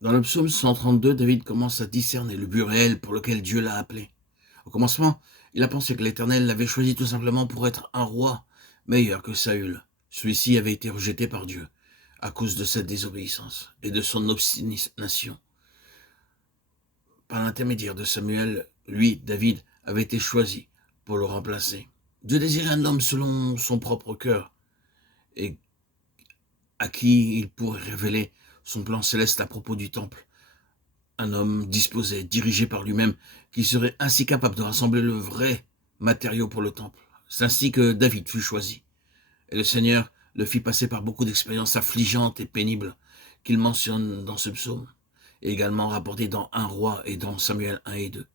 Dans le psaume 132, David commence à discerner le but réel pour lequel Dieu l'a appelé. Au commencement, il a pensé que l'Éternel l'avait choisi tout simplement pour être un roi meilleur que Saül. Celui-ci avait été rejeté par Dieu à cause de sa désobéissance et de son obstination. Par l'intermédiaire de Samuel, lui, David, avait été choisi pour le remplacer. Dieu désirait un homme selon son propre cœur et à qui il pourrait révéler son plan céleste à propos du temple. Un homme disposé, dirigé par lui-même, qui serait ainsi capable de rassembler le vrai matériau pour le temple. C'est ainsi que David fut choisi. Et le Seigneur le fit passer par beaucoup d'expériences affligeantes et pénibles qu'il mentionne dans ce psaume, et également rapportées dans un roi et dans Samuel 1 et 2.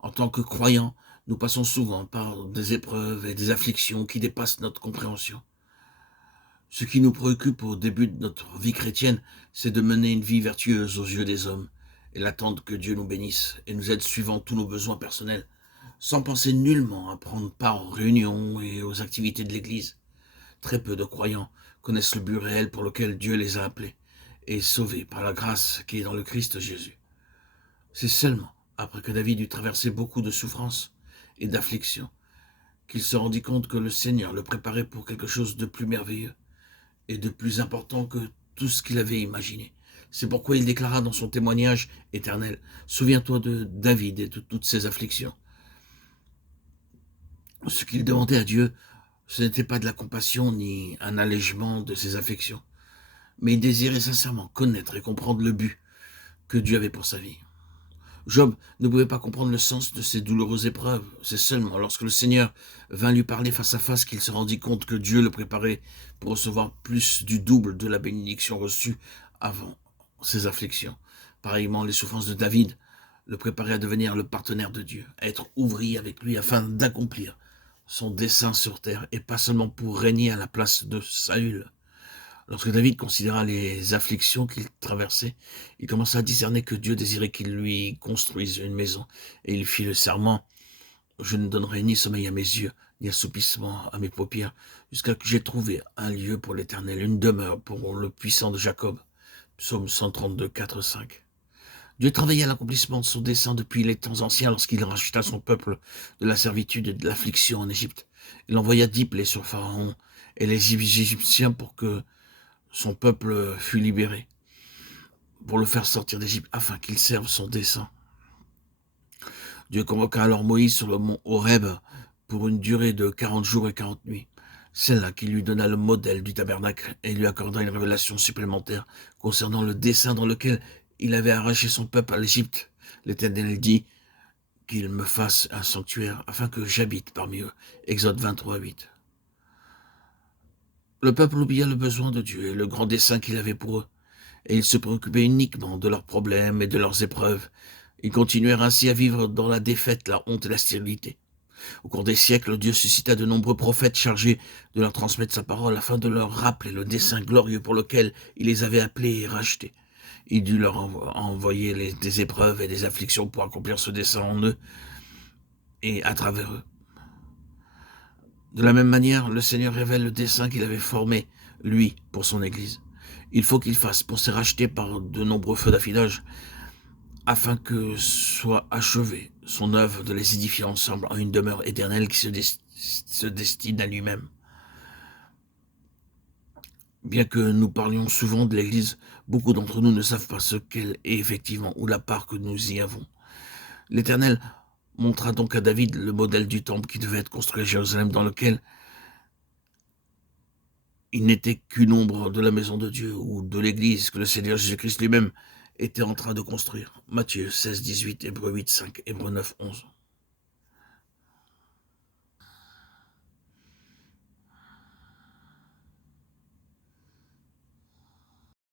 En tant que croyants, nous passons souvent par des épreuves et des afflictions qui dépassent notre compréhension. Ce qui nous préoccupe au début de notre vie chrétienne, c'est de mener une vie vertueuse aux yeux des hommes et l'attendre que Dieu nous bénisse et nous aide suivant tous nos besoins personnels, sans penser nullement à prendre part aux réunions et aux activités de l'Église. Très peu de croyants connaissent le but réel pour lequel Dieu les a appelés et sauvés par la grâce qui est dans le Christ Jésus. C'est seulement après que David eut traversé beaucoup de souffrances et d'afflictions qu'il se rendit compte que le Seigneur le préparait pour quelque chose de plus merveilleux et de plus important que tout ce qu'il avait imaginé. C'est pourquoi il déclara dans son témoignage éternel, « Souviens-toi de David et de toutes ses afflictions. » Ce qu'il demandait à Dieu, ce n'était pas de la compassion ni un allègement de ses affections, mais il désirait sincèrement connaître et comprendre le but que Dieu avait pour sa vie. Job ne pouvait pas comprendre le sens de ces douloureuses épreuves. C'est seulement lorsque le Seigneur vint lui parler face à face qu'il se rendit compte que Dieu le préparait pour recevoir plus du double de la bénédiction reçue avant ses afflictions. Pareillement, les souffrances de David le préparaient à devenir le partenaire de Dieu, à être ouvrier avec lui afin d'accomplir son dessein sur terre et pas seulement pour régner à la place de Saül. Lorsque David considéra les afflictions qu'il traversait, il commença à discerner que Dieu désirait qu'il lui construise une maison, et il fit le serment, je ne donnerai ni sommeil à mes yeux, ni assoupissement à mes paupières, jusqu'à ce que j'aie trouvé un lieu pour l'Éternel, une demeure pour le puissant de Jacob. Psaume 132, 4, 5. Dieu travaillait à l'accomplissement de son dessein depuis les temps anciens lorsqu'il racheta son peuple de la servitude et de l'affliction en Égypte. Il envoya 10 plaies sur Pharaon et les Égyptiens pour que son peuple fut libéré, pour le faire sortir d'Égypte afin qu'il serve son dessein. Dieu convoqua alors Moïse sur le mont Horeb pour une durée de 40 jours et 40 nuits. C'est là qu'il lui donna le modèle du tabernacle et lui accorda une révélation supplémentaire concernant le dessein dans lequel il avait arraché son peuple à l'Égypte. L'Éternel dit qu'il me fasse un sanctuaire afin que j'habite parmi eux. Exode 23, 8. Le peuple oublia le besoin de Dieu et le grand dessein qu'il avait pour eux, et ils se préoccupaient uniquement de leurs problèmes et de leurs épreuves. Ils continuèrent ainsi à vivre dans la défaite, la honte et la stérilité. Au cours des siècles, Dieu suscita de nombreux prophètes chargés de leur transmettre sa parole afin de leur rappeler le dessein glorieux pour lequel il les avait appelés et rachetés. Il dut leur envoyer des épreuves et des afflictions pour accomplir ce dessein en eux et à travers eux. De la même manière, le Seigneur révèle le dessein qu'il avait formé, lui, pour son Église. Il faut qu'il fasse pour se racheter par de nombreux feux d'affilage, afin que soit achevée son œuvre de les édifier ensemble en une demeure éternelle qui se destine à lui-même. Bien que nous parlions souvent de l'Église, beaucoup d'entre nous ne savent pas ce qu'elle est effectivement ou la part que nous y avons. L'Éternel montra donc à David le modèle du temple qui devait être construit à Jérusalem, dans lequel il n'était qu'une ombre de la maison de Dieu ou de l'Église que le Seigneur Jésus-Christ lui-même était en train de construire. Matthieu 16, 18, Hébreux 8, 5, Hébreux 9, 11.